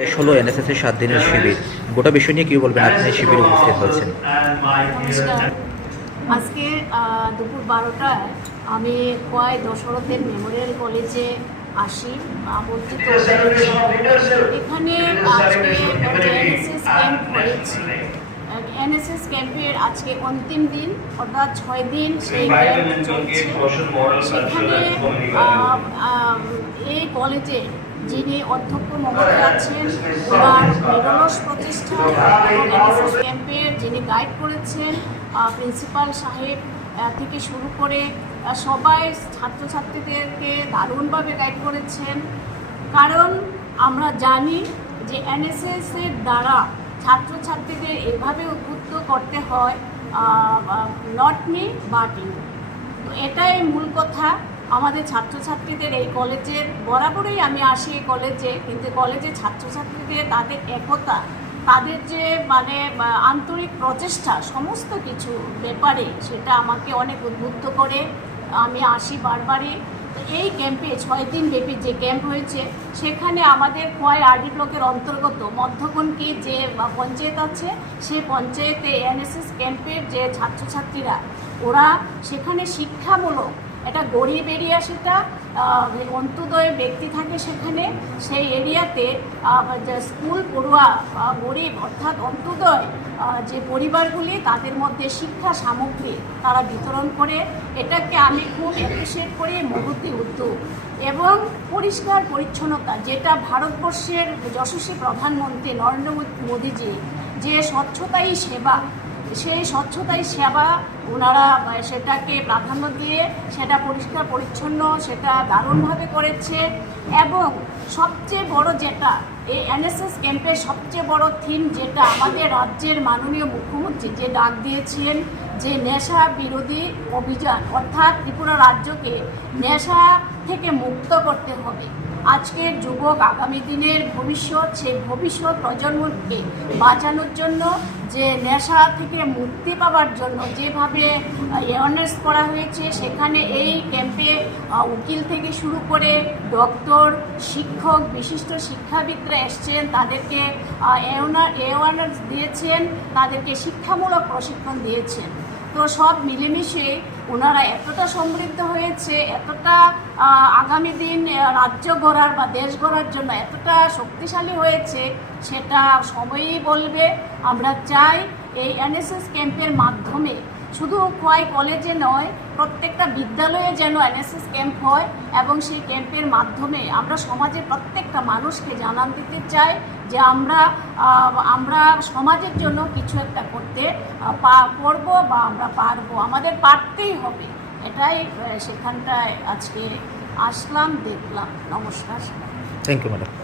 শেষ হলো এনএসএস এর 7 দিনের শিবির। গোটা বিষয় নিয়ে কি বলবেন? আপনি শিবিরে উপস্থিত হয়েছেন। নমস্কার। আজকে দুপুর 12টায় আমি খোয়াই দশরথের মেমোরিয়াল কলেজে আসি বঞ্চিত। এখানে আজকে এনএসএস ক্যাম্প হয়েছে। এনএসএস ক্যাম্পের আজকে অন্তিম দিন, অর্থাৎ 6 দিন সেই ক্যাম্প চলছে। সেখানে এই কলেজে যিনি অধ্যক্ষ মহোদয় আছেন, ওনার নিরলস প্রচেষ্টা এবং এনএসএস ক্যাম্পের যিনি গাইড করেছেন প্রিন্সিপাল সাহেব থেকে শুরু করে সবাই ছাত্রছাত্রীদেরকে দারুণভাবে গাইড করেছেন। কারণ আমরা জানি যে এনএসএসের দ্বারা ছাত্রছাত্রীদের এভাবে উদ্বুদ্ধ করতে হয়, নট মি বাট ইউ। তো এটাই মূল কথা। আমাদের ছাত্রছাত্রীদের এই কলেজের বরাবরই আমি আসি এই কলেজে, কিন্তু কলেজের ছাত্রছাত্রীদের তাদের একতা, তাদের যে আন্তরিক প্রচেষ্টা সমস্ত কিছু ব্যাপারে সেটা আমাকে অনেক উদ্বুদ্ধ করে। আমি আসি বারবারই। তো এই ক্যাম্পে 6 দিন ব্যাপী যে ক্যাম্প হয়েছে, সেখানে আমাদের খোয়াই আরডি ব্লকের অন্তর্গত মধ্যকনকি যে পঞ্চায়েত আছে, সেই পঞ্চায়েতে এনএসএস ক্যাম্পের যে ছাত্রছাত্রীরা, ওরা সেখানে শিক্ষামূলক একটা গরিব এরিয়া, সেটা অন্তোদয় ব্যক্তি থাকে সেখানে, সেই এরিয়াতে স্কুল পড়ুয়া গরিব অর্থাৎ অন্তোদয় যে পরিবারগুলি, তাদের মধ্যে শিক্ষা সামগ্রী তারা বিতরণ করে। এটাকে আমি খুব অ্যাপ্রিসিয়েট করি, মহতি উদ্যোগ। এবং পরিষ্কার পরিচ্ছন্নতা, যেটা ভারতবর্ষের যশস্বী প্রধানমন্ত্রী নরেন্দ্র মোদীজি যে স্বচ্ছতাই সেবা, সেই স্বচ্ছতাই সেবা ওনারা সেটাকে প্রাধান্য দিয়ে সেটা পরিষ্কার পরিচ্ছন্ন সেটা দারুণভাবে করেছে। এবং সবচেয়ে বড় যেটা এই এনএসএস ক্যাম্পের সবচেয়ে বড় থিম, যেটা আমাদের রাজ্যের মাননীয় মুখ্যমন্ত্রী যে ডাক দিয়েছেন, যে নেশা বিরোধী অভিযান, অর্থাৎ ত্রিপুরা রাজ্যকে নেশা থেকে মুক্ত করতে হবে। আজকের যুবক আগামী দিনের ভবিষ্যৎ, সেই ভবিষ্যৎ প্রজন্মকে বাঁচানোর জন্য, যে নেশা থেকে মুক্তি পাওয়ার জন্য যেভাবে অ্যাওয়ারনেস করা হয়েছে, সেখানে এই ক্যাম্পে উকিল থেকে শুরু করে ডক্টর, শিক্ষক, বিশিষ্ট শিক্ষাবিদরা এসছেন, তাদেরকে অ্যাওয়ারনেস দিয়েছেন, তাদেরকে শিক্ষামূলক প্রশিক্ষণ দিয়েছেন। তো সব মিলেমিশে ওনারা এতটা সমৃদ্ধ হয়েছে, এতটা আগামী দিন রাজ্য গড়ার বা দেশ গড়ার জন্য এতটা শক্তিশালী হয়েছে, সেটা সময়ই বলবে। আমরা চাই এই এনএসএস ক্যাম্পের মাধ্যমে শুধু খোয়াই কলেজে নয়, প্রত্যেকটা বিদ্যালয়ে যেন এনএসএস ক্যাম্প হয়, এবং সেই ক্যাম্পের মাধ্যমে আমরা সমাজের প্রত্যেকটা মানুষকে জানান দিতে চাই যে আমরা সমাজের জন্য কিছু একটা করতে পারবো বা আমরা পারবো, আমাদের পারতেই হবে। এটাই সেখানটায় আজকে আসলাম, দেখলাম। নমস্কার। Thank you madam.